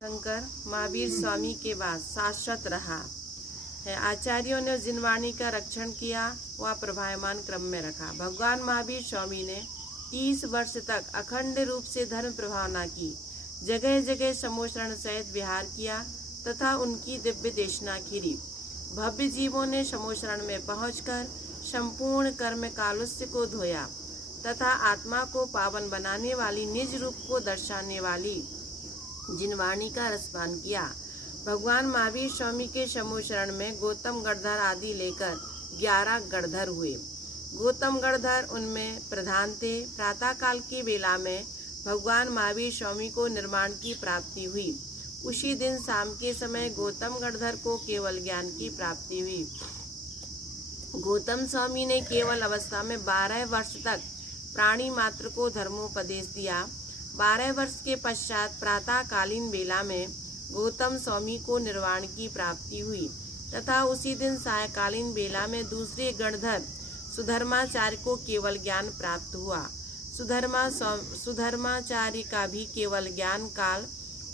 शंकर महावीर स्वामी के बाद शाश्वत रहा है। आचार्यों ने जिन वाणी का रक्षण किया वह प्रभायमान क्रम में रखा। भगवान महावीर स्वामी ने 30 वर्ष तक अखंड रूप से धर्म प्रभावना की, जगह जगह समोशरण सहित विहार किया तथा उनकी दिव्य देशना खिरी। भव्य जीवों ने समोशरण में पहुंचकर संपूर्ण कर्म कालुष्य को धोया तथा आत्मा को पावन बनाने वाली निज रूप को दर्शाने वाली जिन वाणी का रसपान किया। भगवान महावीर स्वामी के समोशरण में गौतम गणधर आदि लेकर 11 गणधर हुए। गौतम गणधर उनमें प्रधान थे। प्रातः काल की वेला में भगवान महावीर स्वामी को निर्माण की प्राप्ति हुई। उसी दिन शाम के समय गौतम गणधर को केवल ज्ञान की प्राप्ति हुई। गौतम स्वामी ने केवल अवस्था में 12 वर्ष तक प्राणी मात्र को धर्मोपदेश दिया। 12 वर्ष के पश्चात प्रातः कालीन वेला में गौतम स्वामी को निर्वाण की प्राप्ति हुई तथा उसी दिन सायकालीन वेला में दूसरे गणधर सुधर्माचार्य को केवल ज्ञान प्राप्त हुआ। सुधर्माचार्य का भी केवल ज्ञान काल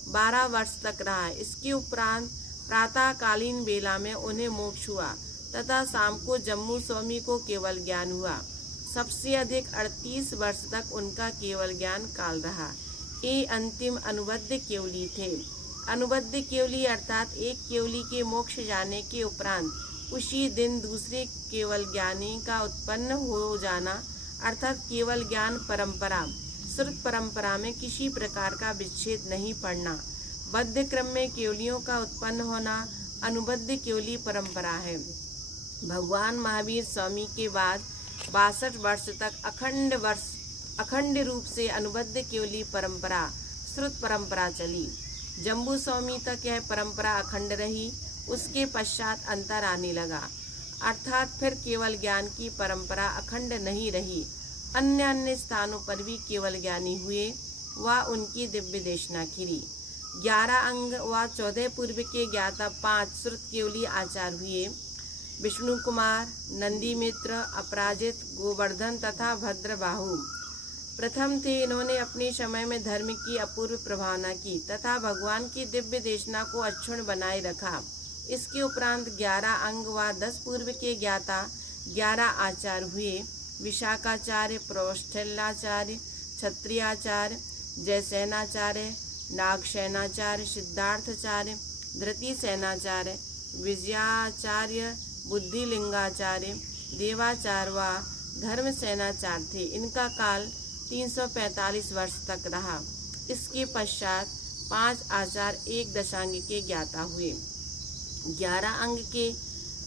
12 वर्ष तक रहा। इसके उपरांत प्रातः कालीन वेला में उन्हें मोक्ष हुआ तथा शाम को जम्मू स्वामी को केवल ज्ञान हुआ। सबसे अधिक 38 वर्ष तक उनका केवल ज्ञान काल रहा। ये अंतिम अनुबद्ध केवली थे। अनुबद्ध केवली अर्थात एक केवली के मोक्ष जाने के उपरांत उसी दिन दूसरे केवल ज्ञानी का उत्पन्न हो जाना अर्थात केवल ज्ञान परंपरा। श्रुत परंपरा में किसी प्रकार का विच्छेद नहीं पड़ना। बद्ध क्रम में केवलियों का उत्पन्न होना अनुबद्ध केवली परंपरा है। भगवान महावीर स्वामी के बाद 62 वर्ष तक अखंड रूप से अनुबद्ध केवली परंपरा श्रुत परंपरा चली। जम्बू स्वामी तक यह परंपरा अखंड रही। उसके पश्चात अंतर आने लगा अर्थात फिर केवल ज्ञान की परंपरा अखंड नहीं रही। अन्य स्थानों पर भी केवल ज्ञानी हुए व उनकी दिव्य देशना खिरी। 11 अंग व 14 पूर्व के ज्ञाता 5 श्रुत केवली आचार हुए। विष्णु कुमार, नंदी मित्र, अपराजित, गोवर्धन तथा भद्रबाहु प्रथम थे। इन्होंने अपने समय में धर्म की अपूर्व प्रभावना की तथा भगवान की दिव्य देशना को अक्षुण्ण बनाए रखा। इसके उपरांत 11 अंग व 10 पूर्व के ज्ञाता 11 आचार हुए। विशाखाचार्य, प्रौष्ठल्याचार्य, क्षत्रियाचार्य, जयसेनाचार्य, नागसेनाचार्य, सिद्धार्थाचार्य, धृतिसेनाचार्य, विजयाचार्य, बुद्धिलिंगाचार्य, देवाचार्य व धर्मसेनाचार्य थे। इनका काल 345 वर्ष तक रहा। इसके पश्चात 5 आचार्य एक दशांग के ज्ञाता हुए। 11 अंग के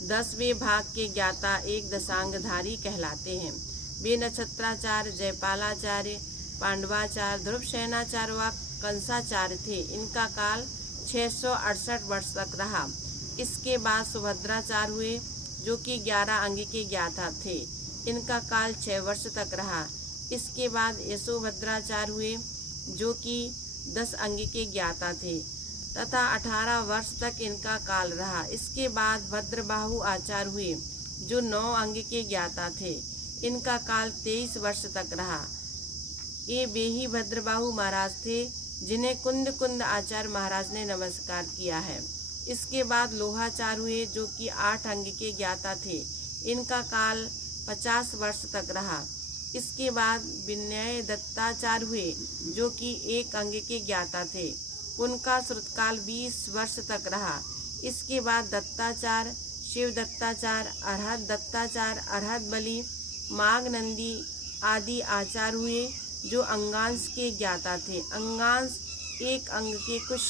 10वें भाग के ज्ञाता एक दशांगधारी कहलाते हैं। वे नक्षत्राचार्य, जयपालाचार्य, पांडवाचार्य, ध्रुवसेनाचार्य व कंसाचार्य थे। इनका काल 668 वर्ष तक रहा। इसके बाद सुभद्राचार्य हुए जो कि 11 अंग के ज्ञाता थे। इनका काल 6 वर्ष तक रहा। इसके बाद यशोभद्राचार्य हुए जो कि 10 अंग के ज्ञाता थे तथा 18 वर्ष तक इनका काल रहा। इसके बाद भद्रबाहु आचार्य हुए जो 9 अंग के ज्ञाता थे। इनका काल 23 वर्ष तक रहा। ये वे ही भद्रबाहु महाराज थे जिन्हें कुंद आचार्य महाराज ने नमस्कार किया है। इसके बाद लोहाचार्य हुए जो कि 8 अंग के ज्ञाता थे। इनका काल 50 वर्ष तक रहा। इसके बाद विनय दत्ताचार्य हुए जो कि 1 अंग के ज्ञाता थे। उनका श्रुतकाल 20 वर्ष तक रहा। इसके बाद दत्ताचार्य, शिव दत्ताचार्य, अरहत दत्ताचार्य, अरहत बलि, माघ नंदी आदि आचार्य हुए जो अंगांश के ज्ञाता थे। अंगांश 1 अंग के कुछ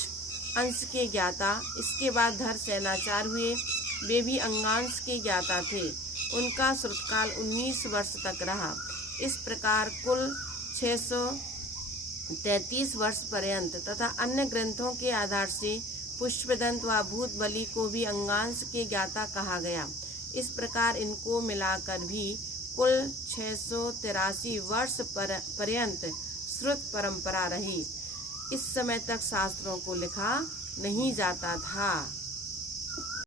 अंश के ज्ञाता। इसके बाद धरसेनाचार्य हुए, वे भी अंगांश के ज्ञाता थे। उनका श्रुतकाल 19 वर्ष तक रहा। इस प्रकार कुल 633 वर्ष पर्यंत तथा अन्य ग्रंथों के आधार से पुष्पदंत व भूत बलि को भी अंगांश के ज्ञाता कहा गया। इस प्रकार इनको मिलाकर भी कुल 683 वर्ष पर्यंत श्रुत परंपरा रही। इस समय तक शास्त्रों को लिखा नहीं जाता था।